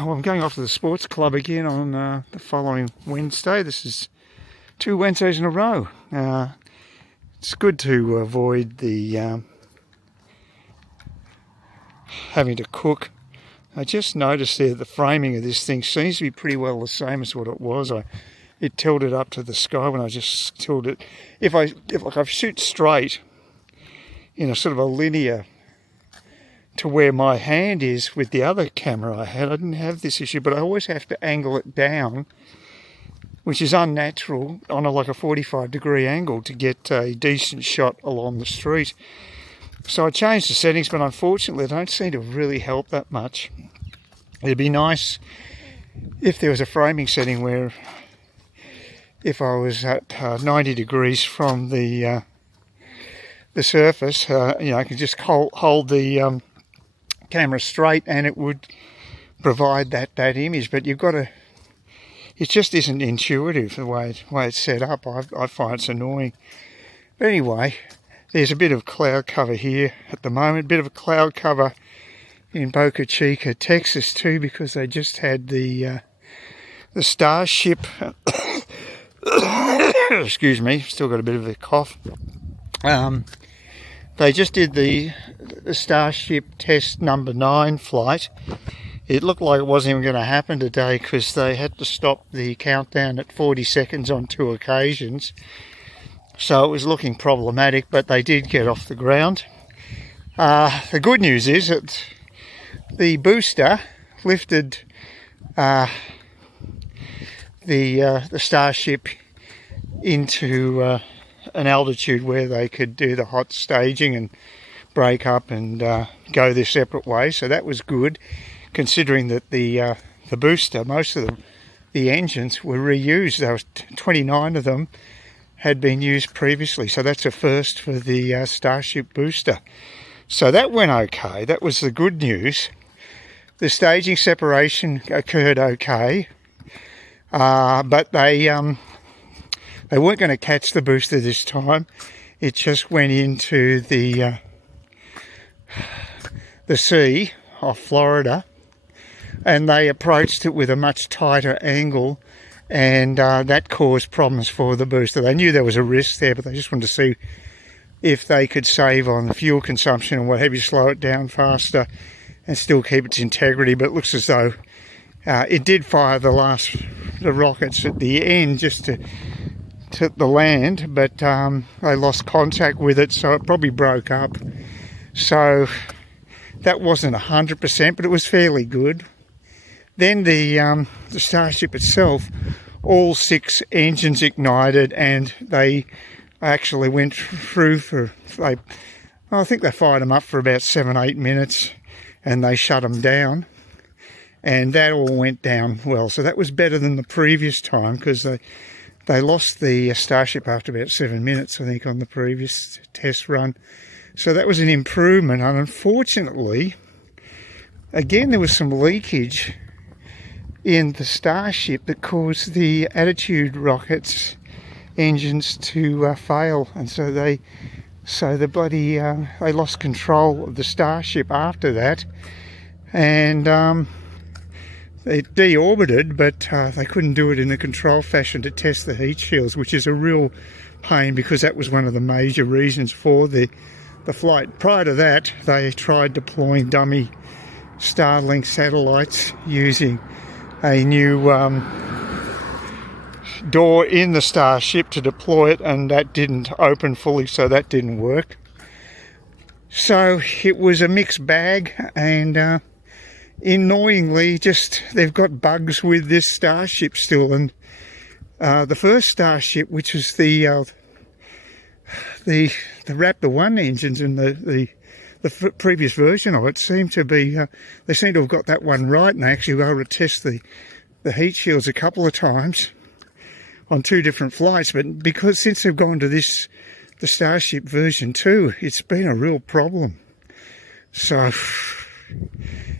Well, I'm going off to the sports club again on the following Wednesday. This is 2 Wednesdays in a row. It's good to avoid the having to cook. I just noticed there the framing of this thing seems to be pretty well the same as what it was. It tilted up to the sky when I just tilted it. If I shoot straight in a sort of a linear to where my hand is with the other camera I had, I didn't have this issue, but I always have to angle it down, which is unnatural, on like a 45-degree angle to get a decent shot along the street. So I changed the settings, but unfortunately they don't seem to really help that much. It'd be nice if there was a framing setting where if I was at 90 degrees from the surface, I could just hold the camera straight and it would provide that image. But you've got to, it just isn't intuitive the way it's set up. I find it's annoying. But anyway, there's a bit of cloud cover here at the moment, a bit of a cloud cover in Boca Chica, Texas too, because they just had the Starship excuse me, still got a bit of a cough. They just did the Starship test number 9 flight. It looked like it wasn't even going to happen today because they had to stop the countdown at 40 seconds on 2 occasions. So it was looking problematic, but they did get off the ground. The good news is that the booster lifted the Starship into an altitude where they could do the hot staging and break up and go their separate ways. So that was good, considering that the booster, most of the engines were reused. There was 29 of them had been used previously, so that's a first for the Starship booster. So that went okay. That was the good news. The staging separation occurred okay, but they weren't going to catch the booster this time. It just went into the sea off Florida, and they approached it with a much tighter angle, and that caused problems for the booster. They knew there was a risk there, but they just wanted to see if they could save on the fuel consumption and what have you, slow it down faster and still keep its integrity. But it looks as though it did fire the rockets at the end just to the land, but they lost contact with it, so it probably broke up. So that wasn't 100%, but it was fairly good. Then the Starship itself, all 6 engines ignited, and they actually went through I think they fired them up for about 7-8 minutes, and they shut them down, and that all went down well. So that was better than the previous time, because they lost the Starship after about 7 minutes, I think, on the previous test run. So that was an improvement. And unfortunately, again, there was some leakage in the Starship that caused the Attitude rockets engines to fail. And so they lost control of the Starship after that. And it deorbited, but they couldn't do it in a controlled fashion to test the heat shields, which is a real pain because that was one of the major reasons for the flight. Prior to that, they tried deploying dummy Starlink satellites using a new door in the Starship to deploy it, and that didn't open fully, so that didn't work. So it was a mixed bag, and annoyingly, just they've got bugs with this Starship still. And the first Starship, which was the Raptor 1 engines in the previous version of it, seemed to be they seem to have got that one right, and they actually were able to test the heat shields a couple of times on 2 different flights. But because since they've gone to the Starship version 2, it's been a real problem. So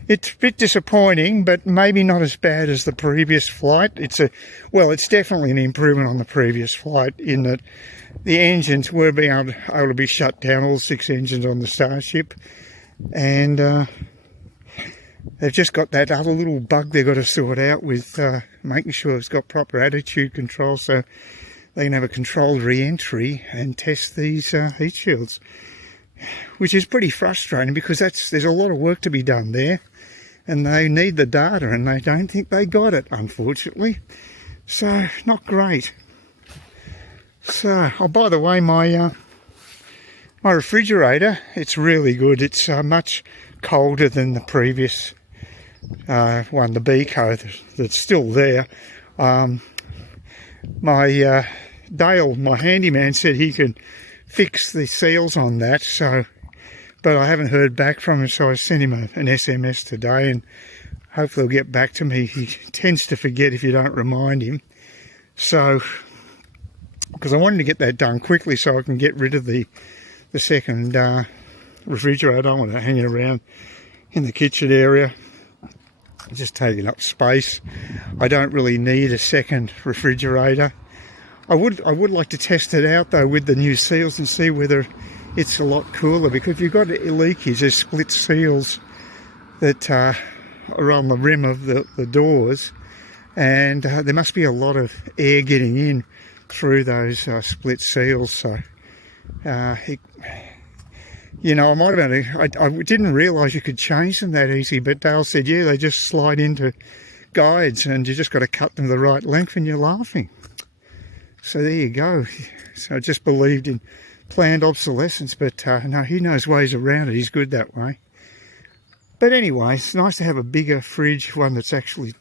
it's a bit disappointing, but maybe not as bad as the previous flight. It's definitely an improvement on the previous flight in that the engines were being able to be shut down, all 6 engines on the Starship, and they've just got that other little bug they've got to sort out with making sure it's got proper attitude control, so they can have a controlled re-entry and test these heat shields, which is pretty frustrating because there's a lot of work to be done there, and they need the data, and they don't think they got it, unfortunately. So not great. So, oh, by the way, my refrigerator, it's really good. It's much colder than the previous one, the Beco, that's still there. Dale, my handyman, said he can fix the seals on that, so, but I haven't heard back from him, so I sent him an SMS today, and hopefully he'll get back to me. He tends to forget if you don't remind him. So, because I wanted to get that done quickly so I can get rid of the second refrigerator. I don't want it hanging around in the kitchen area. It's just taking up space. I don't really need a second refrigerator. I would like to test it out though with the new seals and see whether it's a lot cooler, because if you've got leakage, there's split seals that are on the rim of the doors, and there must be a lot of air getting in through those split seals. So you know, I didn't realise you could change them that easy, but Dale said, yeah, they just slide into guides and you just got to cut them the right length, and you're laughing. So there you go. So I just believed in planned obsolescence, but no, he knows ways around it. He's good that way. But anyway, it's nice to have a bigger fridge, one that's actually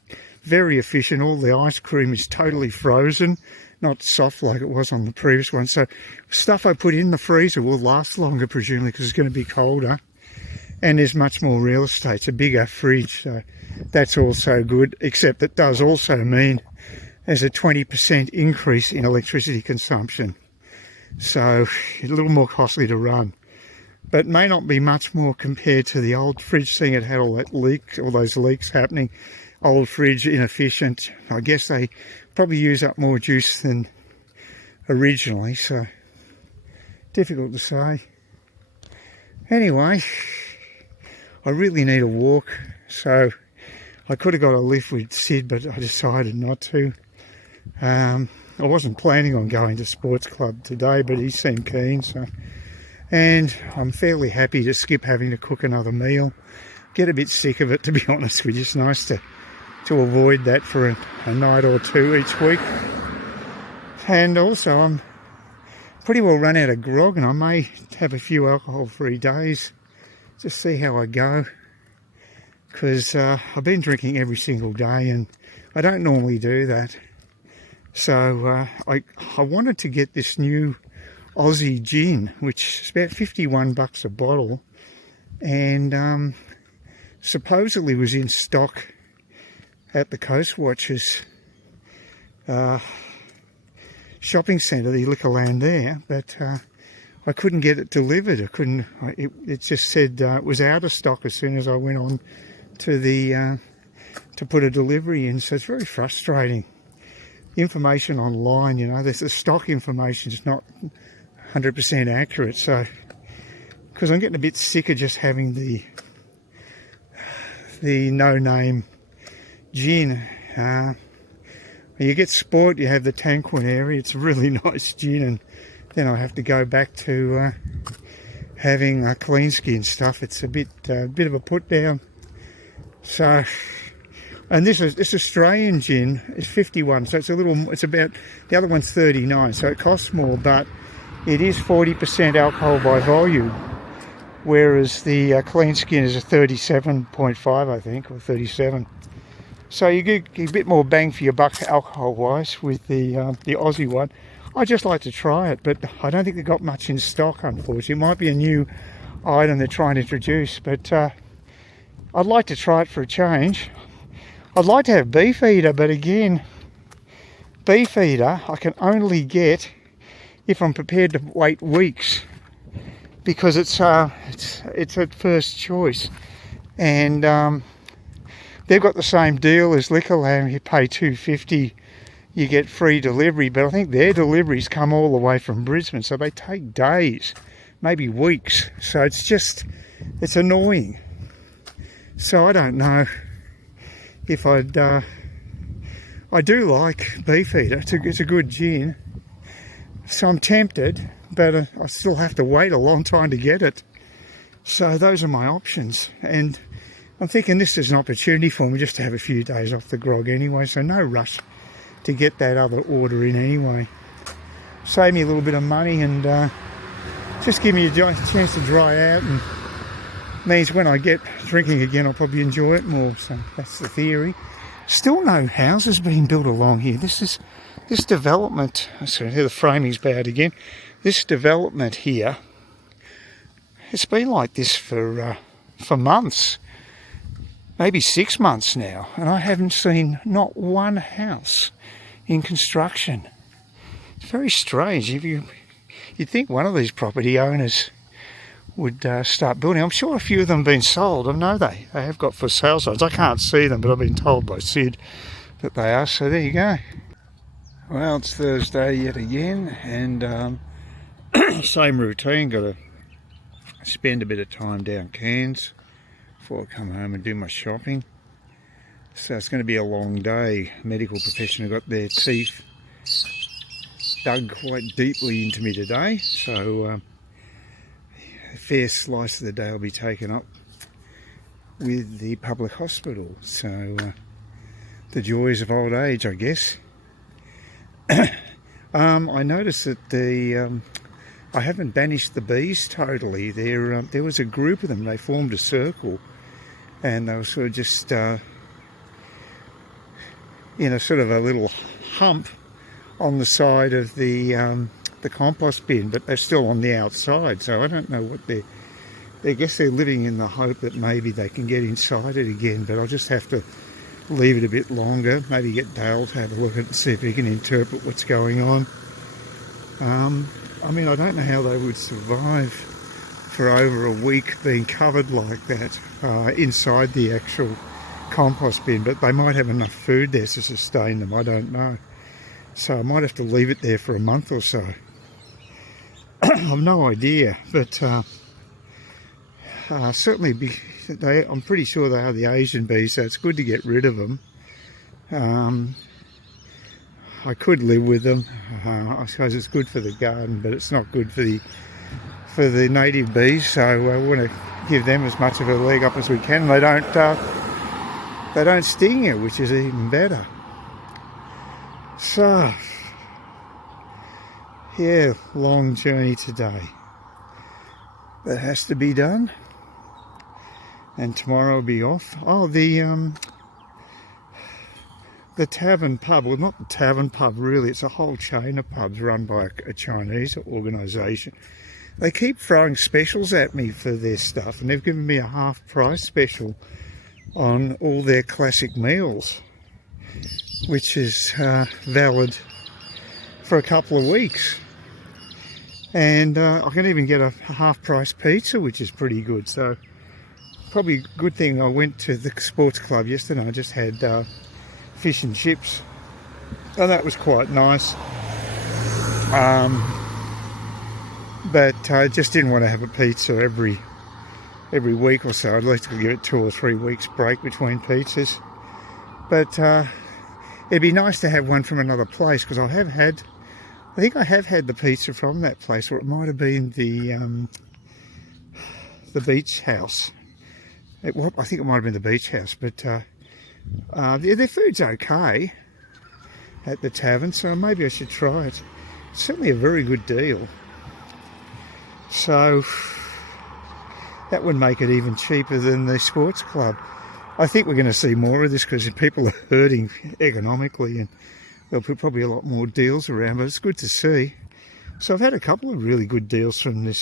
very efficient. All the ice cream is totally frozen, not soft like it was on the previous one. So stuff I put in the freezer will last longer, presumably, because it's going to be colder. And there's much more real estate. It's a bigger fridge, so that's also good, except it does also mean there's a 20% increase in electricity consumption. So a little more costly to run. But may not be much more compared to the old fridge, seeing it had all those leaks happening. Old fridge, inefficient. I guess they probably use up more juice than originally, so difficult to say. Anyway, I really need a walk, so I could have got a lift with Sid, but I decided not to. I wasn't planning on going to sports club today, but he seemed keen, so. And I'm fairly happy to skip having to cook another meal. Get a bit sick of it, to be honest with you. It's nice to avoid that for a night or two each week. And also I'm pretty well run out of grog, and I may have a few alcohol-free days. Just see how I go, because I've been drinking every single day and I don't normally do that. So I wanted to get this new Aussie gin, which is about $51 a bottle, and supposedly was in stock at the Coastwatchers shopping centre, the Liquorland there, but I couldn't get it delivered. It just said it was out of stock as soon as I went on to the to put a delivery in. So it's very frustrating. The information online, you know, the stock information is not 100% accurate. So, because I'm getting a bit sick of just having the no-name gin. You get Sport, you have the Tanquin area. It's a really nice gin, and then I have to go back to having clean skin stuff. It's a bit of a put down. So, and this Australian gin is 51, so it's about, the other one's 39, so it costs more, but it is 40% alcohol by volume, whereas the clean skin is a 37.5, I think, or 37. So you get a bit more bang for your buck alcohol-wise with the Aussie one. I'd just like to try it, but I don't think they've got much in stock, unfortunately. It might be a new item they're trying to introduce, but I'd like to try it for a change. I'd like to have Beefeater, but again, Beefeater I can only get if I'm prepared to wait weeks, because it's at first choice, and they've got the same deal as Liquorland. You pay $2.50, you get free delivery, but I think their deliveries come all the way from Brisbane, so they take days, maybe weeks. So it's annoying. So I don't know if I'd... I do like Beefeater, it's a good gin. So I'm tempted, but I still have to wait a long time to get it. So those are my options. And I'm thinking this is an opportunity for me just to have a few days off the grog anyway, so no rush to get that other order in anyway. Save me a little bit of money and just give me a chance to dry out, and means when I get drinking again I'll probably enjoy it more. So that's the theory. Still no houses being built along here. This development, sorry, the framing's bad again. This development here, it's been like this for months, maybe 6 months now, and I haven't seen not one house in construction. It's very strange. You'd think one of these property owners would start building. I'm sure a few of them have been sold. I know they have got for sale signs. I can't see them, but I've been told by Sid that they are. So there you go. Well, it's Thursday yet again, and same routine. Got to spend a bit of time down Cairns before I come home and do my shopping. So it's going to be a long day. Medical professional got their teeth dug quite deeply into me today, so a fair slice of the day will be taken up with the public hospital. So the joys of old age, I guess. I noticed that I haven't banished the bees totally. There was a group of them. They formed a circle, and they were sort of just in a sort of a little hump on the side of the compost bin, but they're still on the outside. So I don't know what I guess they're living in the hope that maybe they can get inside it again. But I'll just have to leave it a bit longer. Maybe get Dale to have a look at it and see if he can interpret what's going on. I mean, I don't know how they would survive for over a week being covered like that inside the actual compost bin, but they might have enough food there to sustain them. I don't know. So I might have to leave it there for a month or so. I've no idea, but certainly I'm pretty sure they are the Asian bees, so it's good to get rid of them. I could live with them. I suppose it's good for the garden, but it's not good for the native bees. So I want to give them as much of a leg up as we can. They don't sting you, which is even better. So yeah, long journey today. That has to be done, and tomorrow will be off. Oh, the tavern pub, well, not the tavern pub really, it's a whole chain of pubs run by a Chinese organisation. They keep throwing specials at me for their stuff, and they've given me a half price special on all their classic meals, which is valid for a couple of weeks. And I can even get a half price pizza, which is pretty good. So probably a good thing I went to the sports club yesterday. I just had fish and chips, and that was quite nice. But I just didn't want to have a pizza every week or so. I'd like to give it 2 or 3 weeks break between pizzas. But it'd be nice to have one from another place, because I think I have had the pizza from that place, or it might have been the beach house. I think it might have been the beach house, but their food's okay at the tavern, so maybe I should try it. It's certainly a very good deal. So that would make it even cheaper than the sports club. I think we're going to see more of this, because people are hurting economically, and there'll be probably a lot more deals around, but it's good to see. So I've had a couple of really good deals from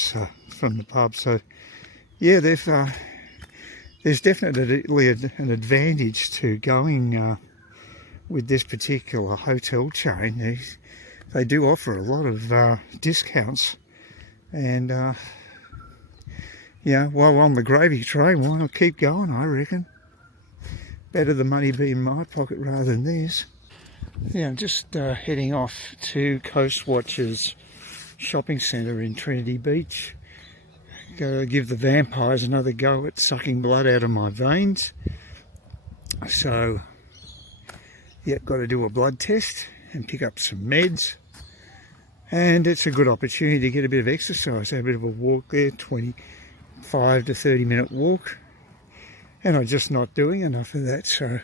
from the pub. So yeah, there's definitely an advantage to going with this particular hotel chain. They do offer a lot of discounts, and yeah, while we're on the gravy train, why not keep going, I reckon. Better the money be in my pocket rather than theirs. Yeah, I'm just heading off to Coast Watchers shopping centre in Trinity Beach. Go give the vampires another go at sucking blood out of my veins. So, yep, got to do a blood test and pick up some meds. And it's a good opportunity to get a bit of exercise, have a bit of a walk there, 25 to 30 minute walk. And I'm just not doing enough of that, so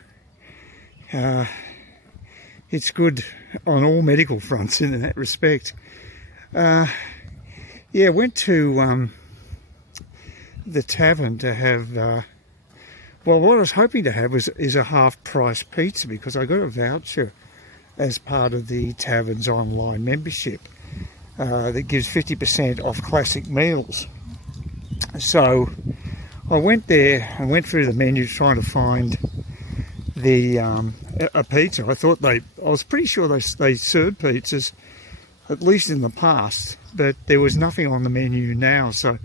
it's good on all medical fronts in that respect. Yeah, went to the tavern to have, well, what I was hoping to have is a half-price pizza, because I got a voucher as part of the tavern's online membership that gives 50% off classic meals. So I went there and went through the menu trying to find the a pizza. I was pretty sure they served pizzas, at least in the past, but there was nothing on the menu now, so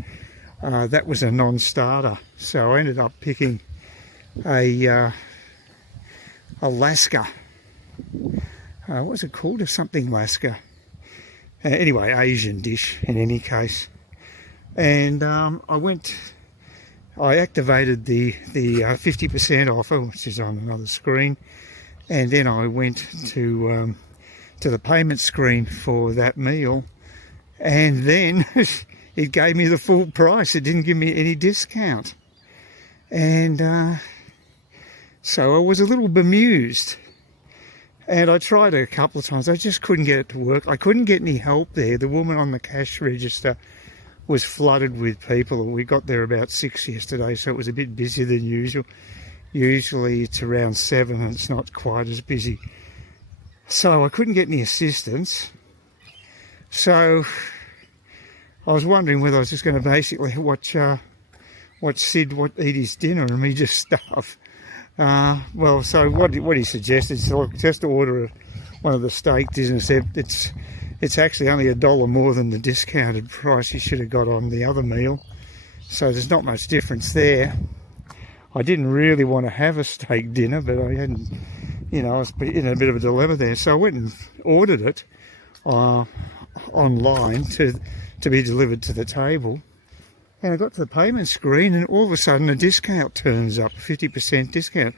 that was a non-starter. So I ended up picking a Alaska. What was it called? Something Alaska. Anyway, Asian dish in any case. And I activated the 50% offer, which is on another screen, and then I went to the payment screen for that meal, and then it gave me the full price. It didn't give me any discount, and so I was a little bemused. And I tried a couple of times. I just couldn't get it to work. I couldn't get any help there. The woman on the cash register was flooded with people. We got there about 6 yesterday, so it was a bit busier than usual. Usually it's around 7 and it's not quite as busy. So I couldn't get any assistance. So I was wondering whether I was just going to basically watch Sid eat his dinner and me just stuff. Well, so what he suggested is, look, just order one of the steak dinners. It's actually only $1 more than the discounted price you should have got on the other meal. So there's not much difference there. I didn't really want to have a steak dinner, but I hadn't, I was in a bit of a dilemma there. So I went and ordered it online to be delivered to the table. And I got to the payment screen, and all of a sudden a discount turns up, a 50% discount.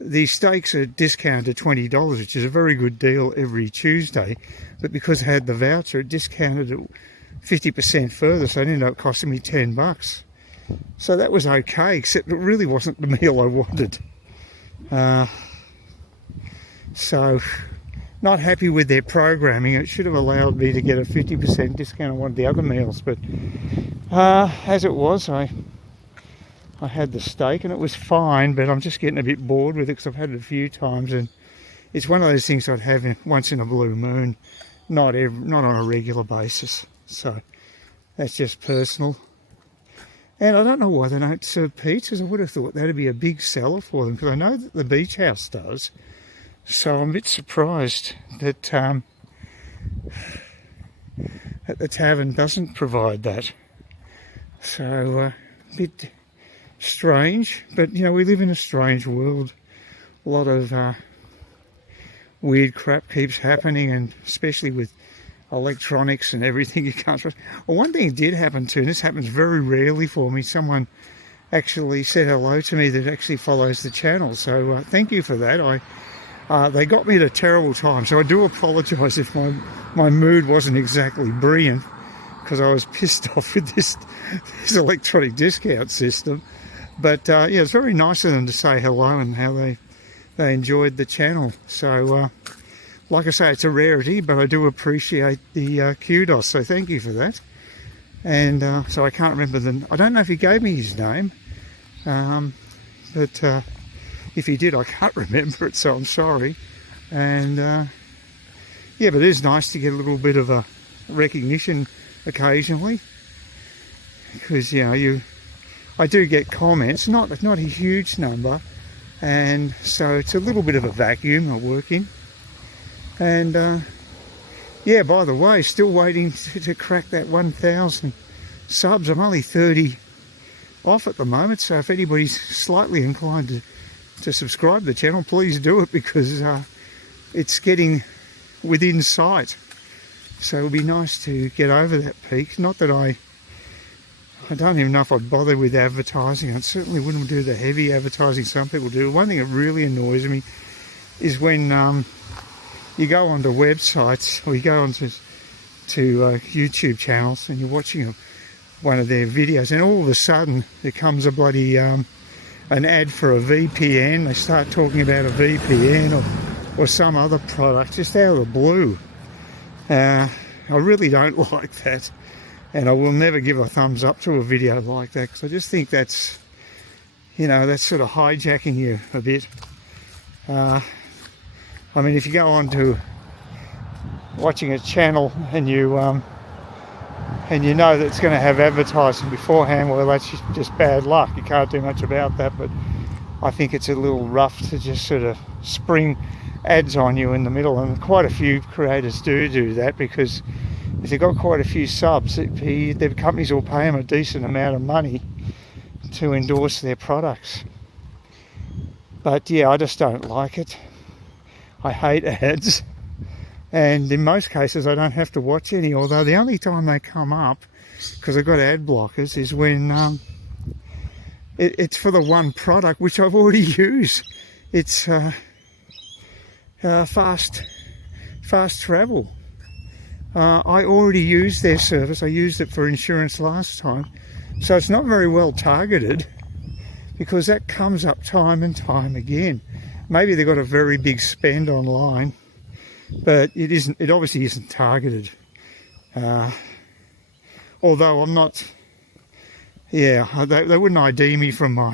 The steaks are discounted $20, which is a very good deal every Tuesday. But because I had the voucher, it discounted it 50% further, so it ended up costing me $10. So that was okay, except it really wasn't the meal I wanted. So not happy with their programming. It should have allowed me to get a 50% discount on one of the other meals, but as it was, I had the steak and it was fine, but I'm just getting a bit bored with it because I've had it a few times, and it's one of those things I'd have once in a blue moon, not on a regular basis. So that's just personal. And I don't know why they don't serve pizzas. I would have thought that'd be a big seller for them, because I know that the beach house does. So I'm a bit surprised that the tavern doesn't provide that. So a bit strange, but we live in a strange world. A lot of weird crap keeps happening, and especially with electronics and everything, you can't trust. Well, one thing did happen too, and this happens very rarely for me. Someone actually said hello to me that actually follows the channel, so thank you for that. They got me at a terrible time, so I do apologise if my mood wasn't exactly brilliant, because I was pissed off with this electronic discount system. But yeah, it's very nice of them to say hello and how they enjoyed the channel. So like I say, it's a rarity, but I do appreciate the kudos, so thank you for that. And so I can't remember I don't know if he gave me his name, but if he did, I can't remember it, so I'm sorry. And yeah, but it is nice to get a little bit of a recognition occasionally, because I do get comments, not a huge number, and so it's a little bit of a vacuum I work in. And yeah, by the way, still waiting to crack that 1,000 subs. I'm only 30 off at the moment, so if anybody's slightly inclined to subscribe to the channel, please do it, because it's getting within sight. So it would be nice to get over that peak. Not that I don't even know if I'd bother with advertising. I certainly wouldn't do the heavy advertising some people do. One thing that really annoys me is when you go onto websites or you go onto YouTube channels and you're watching one of their videos, and all of a sudden there comes a bloody an ad for a VPN. They start talking about a VPN or some other product just out of the blue. I really don't like that, and I will never give a thumbs up to a video like that, because I just think that's, you know, that's sort of hijacking you a bit. I mean, if you go on to watching a channel and you know that it's going to have advertising beforehand, well, that's just bad luck. You can't do much about that, but I think it's a little rough to just sort of spring ads on you in the middle, and quite a few creators do that, because if they've got quite a few subs, their companies will pay them a decent amount of money to endorse their products. But yeah, I just don't like it. I hate ads, and in most cases I don't have to watch any, although the only time they come up, because I've got ad blockers, is when it's for the one product which I've already used. It's fast travel. I already used their service. I used it for insurance last time, so it's not very well targeted, because that comes up time and time again. Maybe they've got a very big spend online, but it isn't. It obviously isn't targeted. Although I'm not. Yeah, they wouldn't ID me from my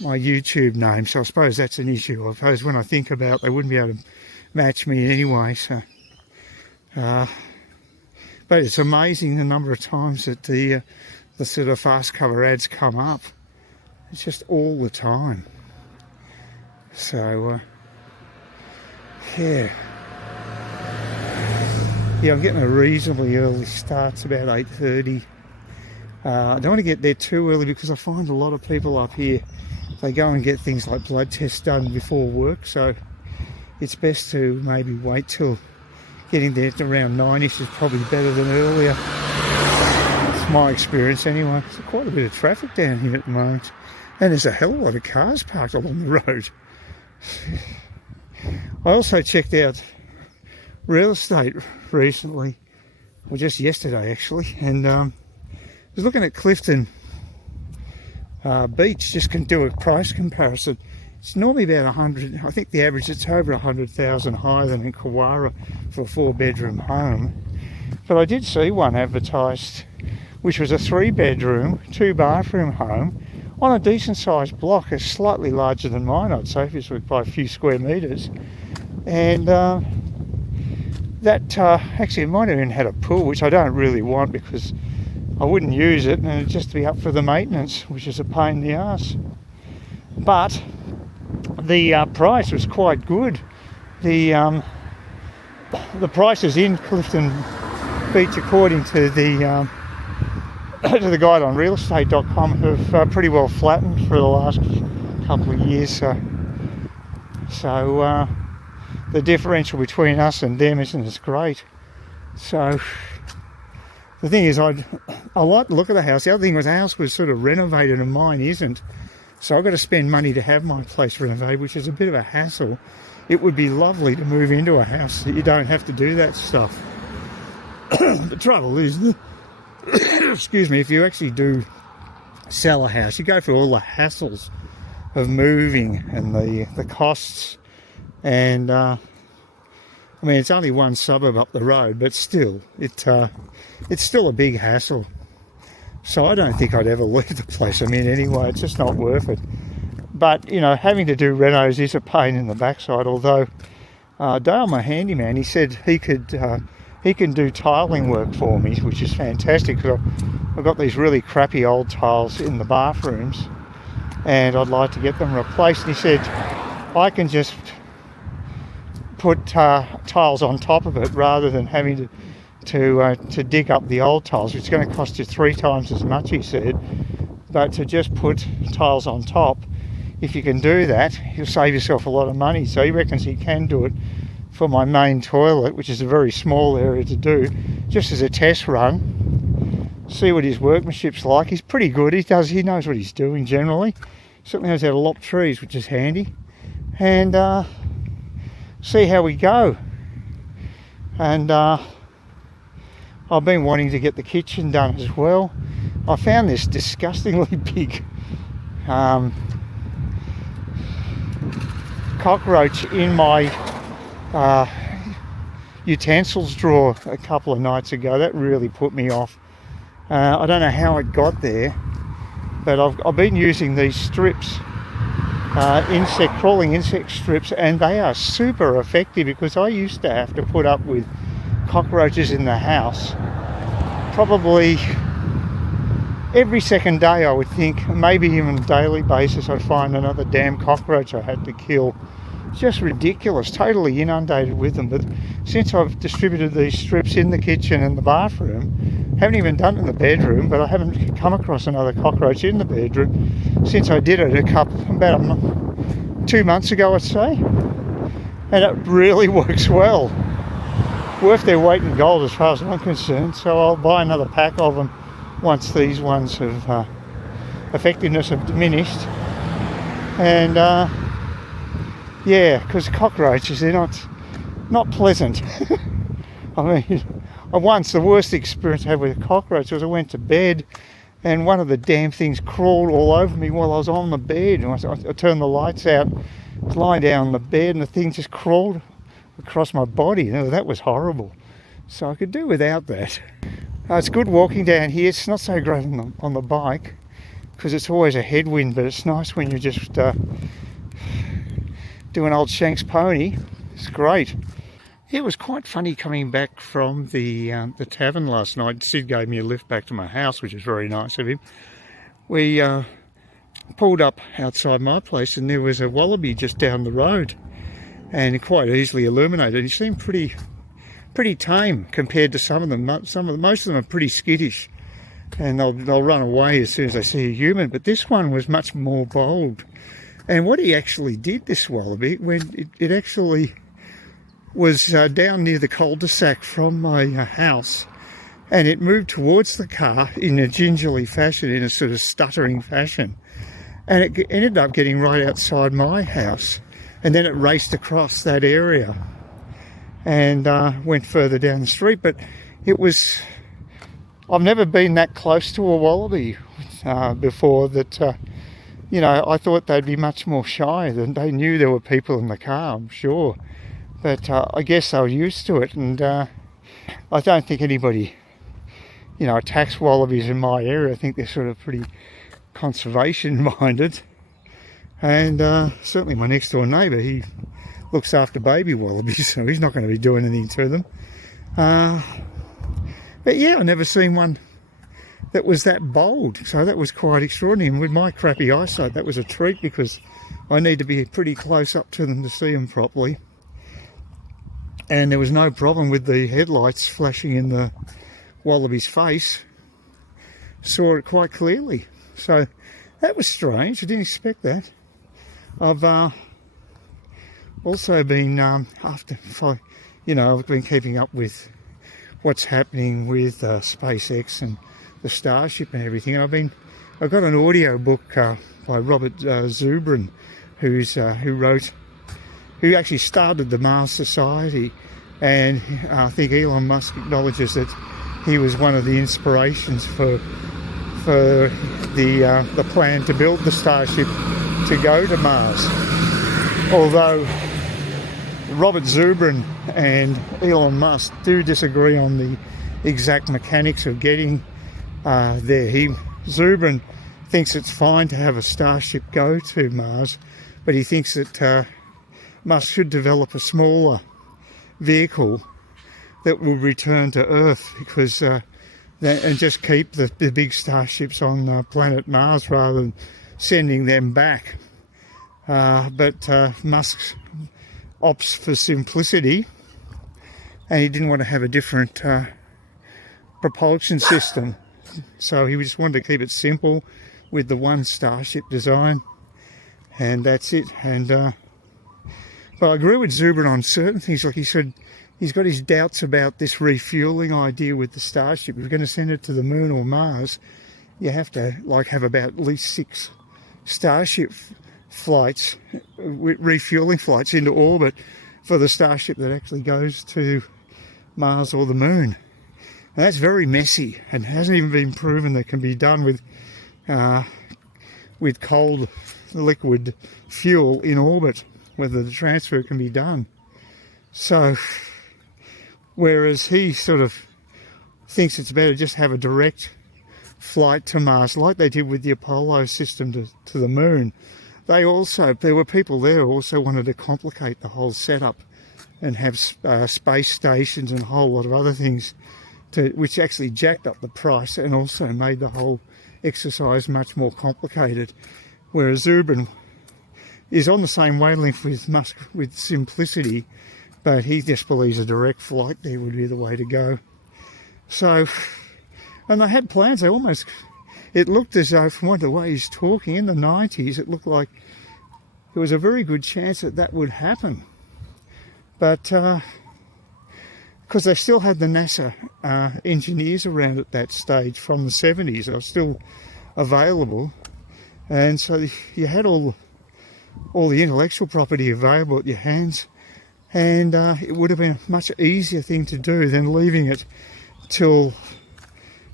my YouTube name, so I suppose that's an issue. I suppose when I think about it, they wouldn't be able to match me anyway. So, but it's amazing the number of times that the sort of fast cover ads come up. It's just all the time. So yeah, I'm getting a reasonably early start. It's about 8:30. I don't want to get there too early, because I find a lot of people up here, they go and get things like blood tests done before work, so it's best to maybe wait till getting there at around 9ish is probably better than earlier. It's my experience anyway. There's quite a bit of traffic down here at the moment, and there's a hell of a lot of cars parked along the road. I also checked out real estate recently, or just yesterday actually, and I was looking at Clifton Beach, just can do a price comparison. It's normally about 100, I think the average, it's over 100,000 higher than in Kawara for a 4-bedroom home. But I did see one advertised, which was a 3-bedroom, 2-bathroom home on a decent sized block. It's slightly larger than mine, I'd say, just by a few square metres. And that actually, it might have even had a pool, which I don't really want because I wouldn't use it, and it'd just be up for the maintenance, which is a pain in the arse. But the price was quite good. The prices in Clifton Beach, according to the guide on realestate.com, have pretty well flattened for the last couple of years. So the differential between us and them isn't as great. So the thing is, I like the look of the house. The other thing was, the house was sort of renovated and mine isn't. So I've got to spend money to have my place renovated, which is a bit of a hassle. It would be lovely to move into a house that you don't have to do that stuff. The trouble is, excuse me, if you actually do sell a house, you go through all the hassles of moving and the costs. And I mean, it's only one suburb up the road, but still, it's still a big hassle. So I don't think I'd ever leave the place I'm in anyway. It's just not worth it. But, you know, having to do renos is a pain in the backside. Although Dale, my handyman, he said he can do tiling work for me, which is fantastic, because I've got these really crappy old tiles in the bathrooms and I'd like to get them replaced. And he said I can just put tiles on top of it rather than having to dig up the old tiles, which is going to cost you 3 times as much, he said. But to just put tiles on top, if you can do that, you'll save yourself a lot of money. So he reckons he can do it for my main toilet, which is a very small area to do, just as a test run. see what his workmanship's like. He's pretty good. He knows what he's doing generally. Certainly knows how to lop trees, which is handy. And see how we go. And I've been wanting to get the kitchen done as well. I found this disgustingly big cockroach in my utensils drawer a couple of nights ago. That really put me off. I don't know how it got there, but I've been using these strips, crawling insect strips, and they are super effective, because I used to have to put up with cockroaches in the house probably every second day. I would think, maybe even on a daily basis, I'd find another damn cockroach I had to kill. It's just ridiculous, totally inundated with them. But since I've distributed these strips in the kitchen and the bathroom, haven't even done it in the bedroom, but I haven't come across another cockroach in the bedroom since I did it about 2 months ago, I'd say. And it really works well. Worth their weight in gold as far as I'm concerned, so I'll buy another pack of them once these ones have effectiveness have diminished. And yeah, because cockroaches, they're not pleasant. I mean, once the worst experience I had with a cockroach was I went to bed and one of the damn things crawled all over me while I was on the bed. And I turned the lights out, I was lying down on the bed, and the thing just crawled across my body. That was horrible. So I could do without that. It's good walking down here. It's not so great on the bike because it's always a headwind, but it's nice when you just do an old Shanks pony. It's great. It was quite funny coming back from the tavern last night. Sid gave me a lift back to my house, which was very nice of him. We pulled up outside my place and there was a wallaby just down the road, and quite easily illuminated. He seemed pretty tame compared to some of them. Most of them are pretty skittish, and they'll run away as soon as they see a human. But this one was much more bold. And what he actually did, this wallaby, when it actually was down near the cul-de-sac from my house, and it moved towards the car in a gingerly fashion, in a sort of stuttering fashion, and it ended up getting right outside my house, and then it raced across that area and went further down the street. But I've never been that close to a wallaby before that. I thought they'd be much more shy. Than they knew there were people in the car, I'm sure. But I guess they were used to it, and I don't think anybody, attacks wallabies in my area. I think they're sort of pretty conservation-minded. And certainly my next-door neighbour, he looks after baby wallabies, so he's not going to be doing anything to them. But yeah, I've never seen one that was that bold, so that was quite extraordinary. And with my crappy eyesight, that was a treat, because I need to be pretty close up to them to see them properly. And there was no problem with the headlights flashing in the wallaby's face. Saw it quite clearly. So that was strange. I didn't expect that. I've also been I've been keeping up with what's happening with SpaceX and the Starship and everything. And I've got an audio book by Robert Zubrin, who actually started the Mars Society, and I think Elon Musk acknowledges that he was one of the inspirations for the plan to build the Starship to go to Mars. Although Robert Zubrin and Elon Musk do disagree on the exact mechanics of getting there. Zubrin thinks it's fine to have a Starship go to Mars, but he thinks that Musk should develop a smaller vehicle that will return to Earth, because and just keep the big starships on planet Mars rather than sending them back. But Musk opts for simplicity, and he didn't want to have a different propulsion system, so he just wanted to keep it simple with the one Starship design, and that's it. And but I agree with Zubrin on certain things. Like he said, he's got his doubts about this refueling idea with the Starship. If you're going to send it to the Moon or Mars, you have to like have about at least 6 Starship flights, refueling flights into orbit for the Starship that actually goes to Mars or the Moon. And that's very messy and hasn't even been proven that can be done with cold liquid fuel in orbit, whether the transfer can be done. So, whereas he sort of thinks it's better just have a direct flight to Mars, like they did with the Apollo system to the Moon. There were people there who also wanted to complicate the whole setup and have space stations and a whole lot of other things, which actually jacked up the price and also made the whole exercise much more complicated. Whereas Zubin is on the same wavelength with Musk with simplicity, but he just believes a direct flight there would be the way to go. So, and they had plans. It looked as though, from the way he's talking, in the 90s, it looked like there was a very good chance that would happen. But because they still had the NASA engineers around at that stage from the 70s, they were still available, and so you had all the intellectual property available at your hands, and it would have been a much easier thing to do than leaving it till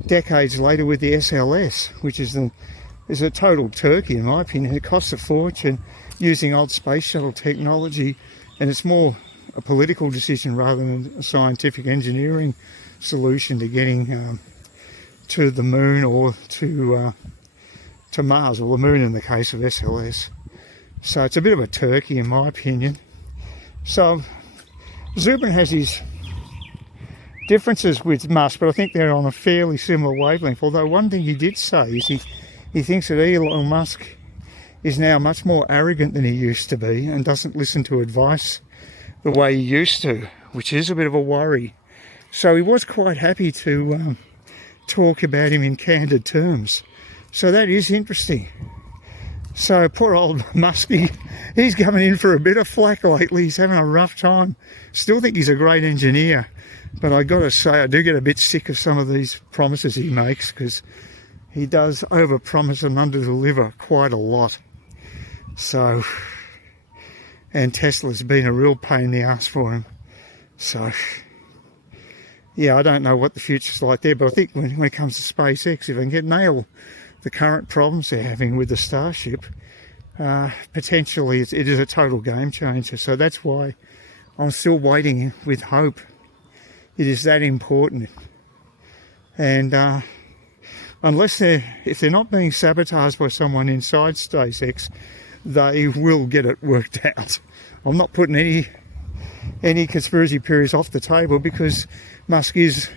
decades later with the SLS, which is a total turkey in my opinion. It costs a fortune using old space shuttle technology, and it's more a political decision rather than a scientific engineering solution to getting to the Moon or to Mars, or the Moon in the case of SLS. So it's a bit of a turkey in my opinion. So Zubin has his differences with Musk, but I think they're on a fairly similar wavelength. Although one thing he did say is he thinks that Elon Musk is now much more arrogant than he used to be and doesn't listen to advice the way he used to, which is a bit of a worry. So he was quite happy to talk about him in candid terms. So that is interesting. So poor old Muskie, he's coming in for a bit of flack lately. He's having a rough time. Still think he's a great engineer, but I got to say I do get a bit sick of some of these promises he makes, because he does over-promise and under-deliver quite a lot. So, and Tesla's been a real pain in the ass for him. So, yeah, I don't know what the future's like there, but I think when it comes to SpaceX, if they can nail the current problems they're having with the Starship, potentially it is a total game changer. So that's why I'm still waiting with hope. It is that important. And if they're not being sabotaged by someone inside SpaceX, they will get it worked out. I'm not putting any conspiracy theories off the table, because Musk is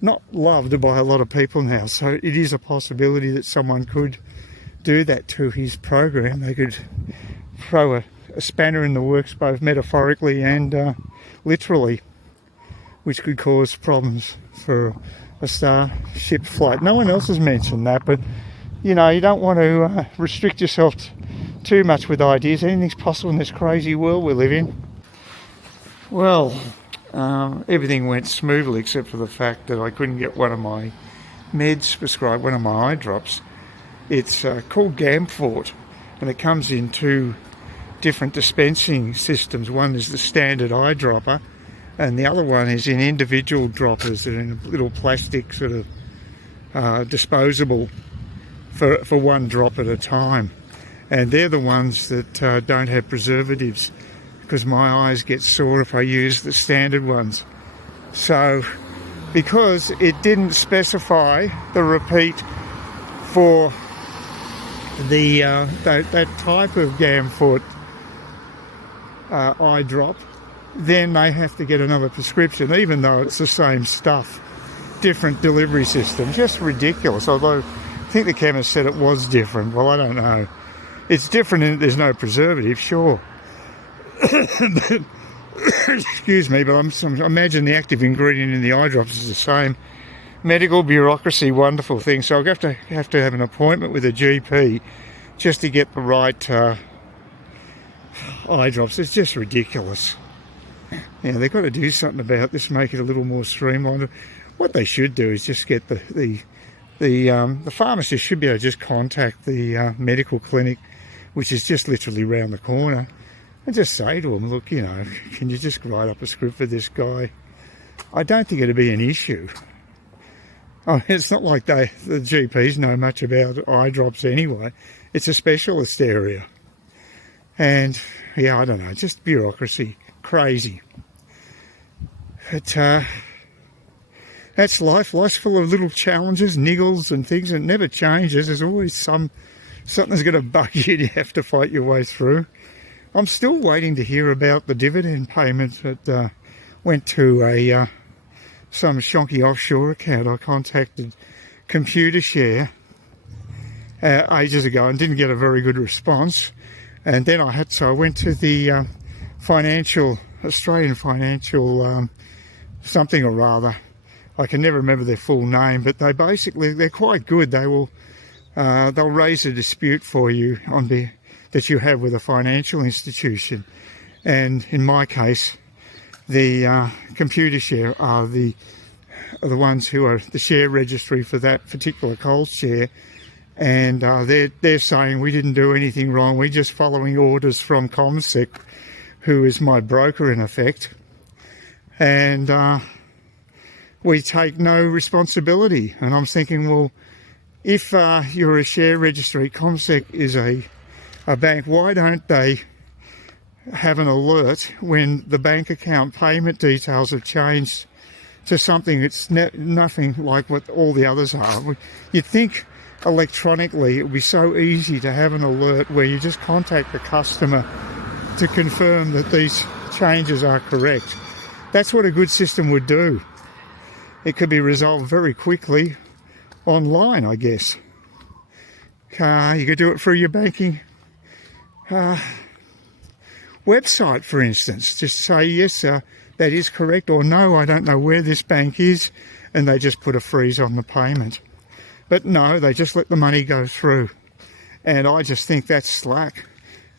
not loved by a lot of people now, so it is a possibility that someone could do that to his program. They could throw a spanner in the works, both metaphorically and literally, which could cause problems for a Starship flight. No one else has mentioned that, but you know, you don't want to restrict yourself too much with ideas. Anything's possible in this crazy world we live in. Well, everything went smoothly except for the fact that I couldn't get one of my meds prescribed, one of my eye drops. It's called Gamfort, and it comes in 2 different dispensing systems. One is the standard eyedropper, and the other one is in individual droppers that are in a little plastic sort of disposable for one drop at a time. And they're the ones that don't have preservatives, because my eyes get sore if I use the standard ones. So, because it didn't specify the repeat for the that type of Gamfort eye drop, then they have to get another prescription, even though it's the same stuff, different delivery system. Just ridiculous. Although I think the chemist said it was different. Well, I don't know. It's different in that there's no preservative, sure. But, excuse me, but I imagine the active ingredient in the eye drops is the same. Medical bureaucracy, wonderful thing. So I'll have to have an appointment with a GP just to get the right eye drops. It's just ridiculous. Yeah, they've got to do something about this, make it a little more streamlined. What they should do is just get the pharmacist should be able to just contact the medical clinic, which is just literally round the corner, and just say to them, look, you know, can you just write up a script for this guy? I don't think it'd be an issue. I mean, it's not like the GPs know much about eye drops anyway. It's a specialist area. And, yeah, I don't know, just bureaucracy. Crazy. But that's life. Life's full of little challenges, niggles and things, and it never changes. There's always something's going to bug you and you have to fight your way through. I'm still waiting to hear about the dividend payment that went to some shonky offshore account. I contacted Computershare ages ago and didn't get a very good response. And then I went to the Australian Financial something or other. I can never remember their full name, but they're quite good. They'll raise a dispute for you that you have with a financial institution. And in my case, the Computershare are the ones who are the share registry for that particular coal share. And they're saying we didn't do anything wrong. We're just following orders from CommSec, who is my broker in effect. And we take no responsibility. And I'm thinking, well, if you're a share registry, CommSec is a bank, why don't they have an alert when the bank account payment details have changed to something that's nothing like what all the others are? You'd think electronically it would be so easy to have an alert where you just contact the customer to confirm that these changes are correct. That's what a good system would do. It could be resolved very quickly online, I guess. You could do it through your banking website, for instance. Just say, yes, that is correct, or no, I don't know where this bank is, and they just put a freeze on the payment. But no, they just let the money go through. And I just think that's slack.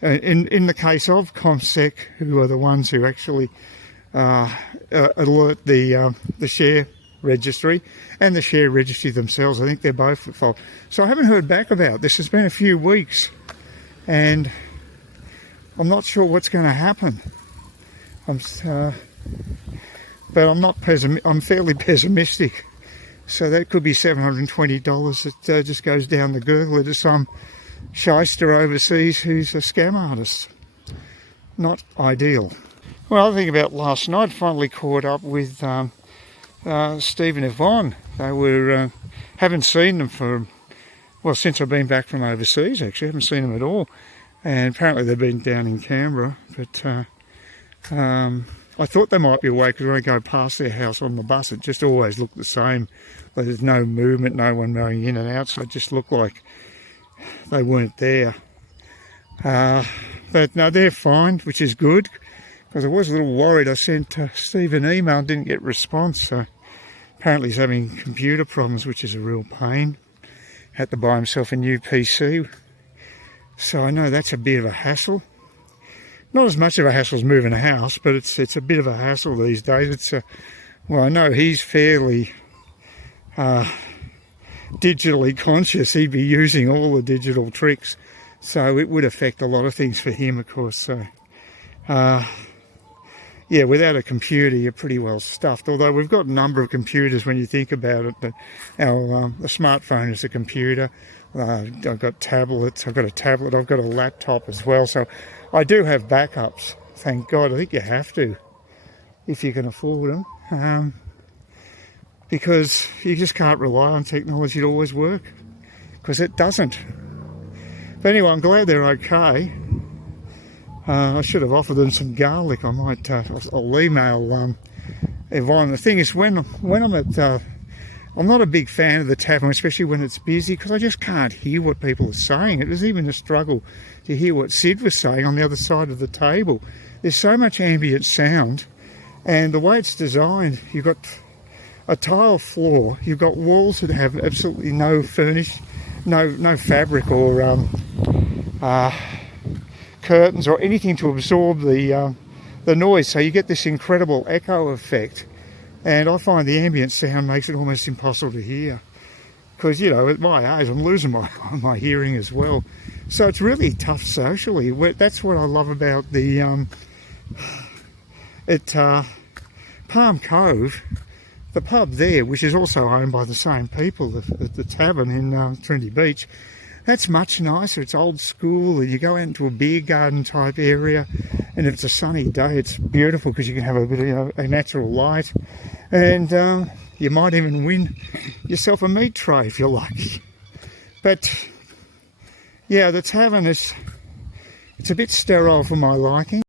In the case of CommSec, who are the ones who actually alert the share registry and the share registry themselves, I think they're both at fault. So I haven't heard back about this. It's been a few weeks and I'm not sure what's going to happen. But I'm not I'm fairly pessimistic. So that could be $720 that just goes down the gurgler to some shyster overseas who's a scam artist. Not ideal. Well, I think about last night, finally caught up with Steve and Yvonne. They were, haven't seen them since I've been back from overseas actually, haven't seen them at all. And apparently they've been down in Canberra, but I thought they might be away because when I go past their house on the bus, it just always looked the same. Like there's no movement, no one going in and out, so it just looked like they weren't there. But no, they're fine, which is good, because I was a little worried. I sent Steve an email and didn't get a response, so apparently he's having computer problems, which is a real pain. Had to buy himself a new PC, so I know that's a bit of a hassle. Not as much of a hassle as moving a house, but it's a bit of a hassle these days. Well, I know he's fairly digitally conscious. He'd be using all the digital tricks, so it would affect a lot of things for him, of course. So, yeah, without a computer, you're pretty well stuffed. Although we've got a number of computers when you think about it. The smartphone is a computer. I've got tablets. I've got a tablet. I've got a laptop as well. So I do have backups. Thank God. I think you have to if you can afford them. Because you just can't rely on technology to always work, because it doesn't. But anyway, I'm glad they're okay. I should have offered them some garlic. I might, I'll email Yvonne. The thing is, when I'm at, I'm not a big fan of the tavern, especially when it's busy, because I just can't hear what people are saying. It was even a struggle to hear what Sid was saying on the other side of the table. There's so much ambient sound, and the way it's designed, you've got a tile floor, you've got walls that have absolutely no furnish, no fabric or curtains or anything to absorb the the noise, so you get this incredible echo effect. And I find the ambient sound makes it almost impossible to hear. Because, you know, at my age, I'm losing my hearing as well. So it's really tough socially. That's what I love about the Palm Cove, the pub there, which is also owned by the same people, the tavern in Trinity Beach. That's much nicer. It's old school. You go out into a beer garden type area, and if it's a sunny day, it's beautiful because you can have a bit of, you know, a natural light, and you might even win yourself a meat tray if you're lucky. But yeah, the tavern it's a bit sterile for my liking.